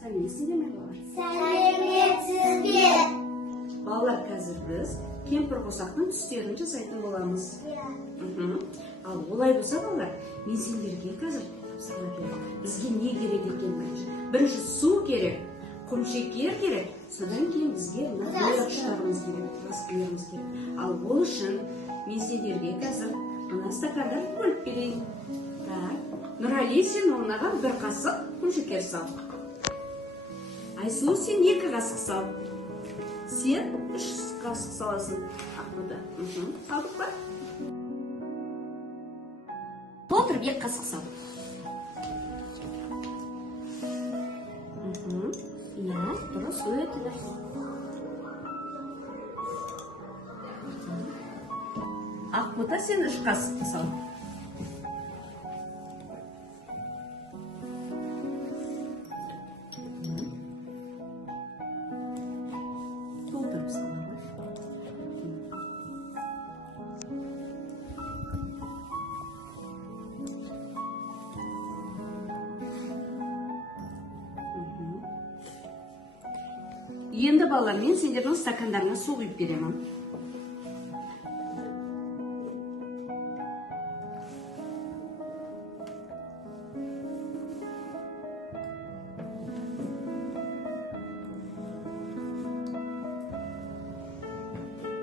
Сәлеметсіздер ме балалар? Сәлеметсізбе. Балалар, қазір біз кемпір қосақтың түстерін жасайтын боламыз. Ал олай болса балалар, мен сендерге қазір тапсырма беремін. Бізге не керек екен бірінші? Бірінші су керек, құмшекер керек, содан кейін бізге бояғыштарымыз керек, краскілеріміз керек. Ал ол үшін мен сендерге қазір мына стакандар бөліп берейін. Так, Нұрали, сен оған бір қасық құмшекер сал. Айсұлу, сен 2 қасық сал. Сен 3 қасық саласың. Ақбота. Салдық па? Толтырып 2 қасық сал. Иә, дұрыс, өте дұрыс. Ақбота, сен 3 қасықты сал. Толтырып сал. Енді балалар, мен сендердің стакандарына су құйып беремін.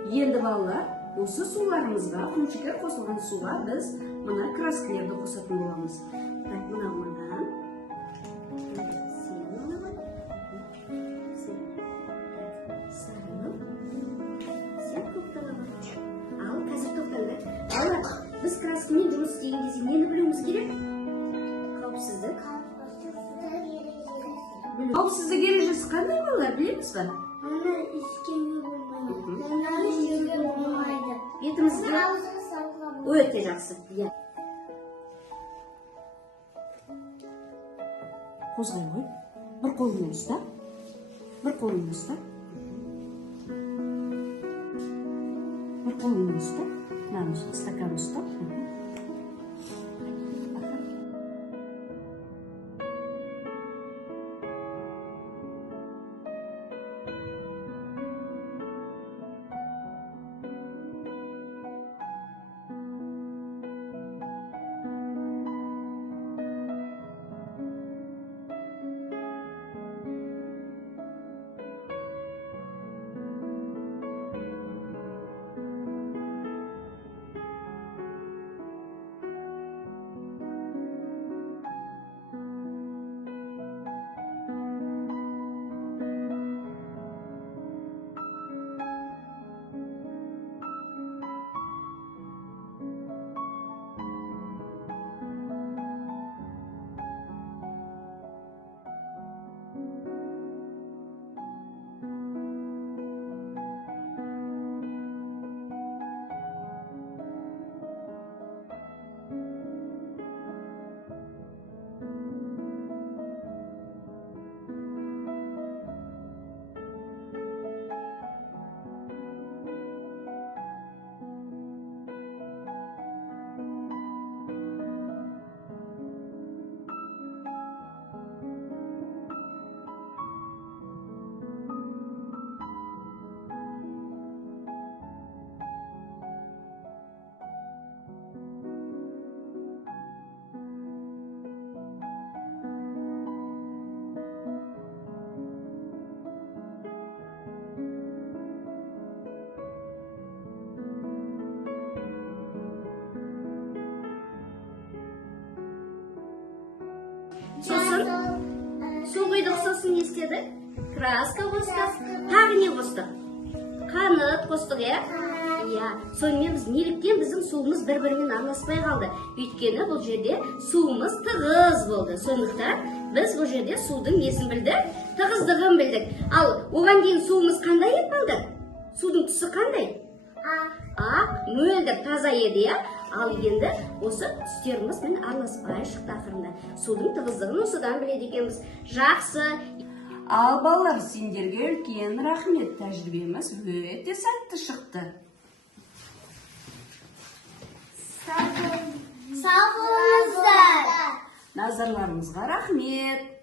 Енді балалар, осы суларымызға, құмшекер қосылған суға біз мына краскілерді қосатын боламыз. Так, мына Ал, қазір тоқтаңдар. Балалар, біз краскімен жұмыс істеген кезде нені білуіміз керек? Қауіпсіздік. Қауіпсіздік ережесі қандай балалар, білеміз ба? Оны ішкенге болмайды. Бетімізге өте жақсы. Қозғай ғой. Бір қолыңмен ұста. Бір қолыңмен ұста. Бір қолыңмен ұста. Мынаны стакан ұста. Сосын, су құйдық, сосын не істедік? Краска қостық, тағы не қостық? Қант қостық, иә? Иә, сонымен біз неліктен біздің суымыз бір-бірімен араласпай қалды? Өйткені бұл жерде суымыз тығыз болды. Сондықтан біз бұл жерде судың несін білдік? Тығыздығын білдік. Ал оған дейін суымыз қандай еді балдар? Судың түсі қандай? Ақ, мөлдір, таза еді, иә? Ал енді осы түстеріміз мен араласпай шықты ақырында. Судың тығыздығын осыдан біледі екенбіз. Жақсы. Ал балалар, сендерге үлкен рахмет, тәжірибеміз өте сәтті шықты. Сау болыңыздар. Назарларыңызға рахмет.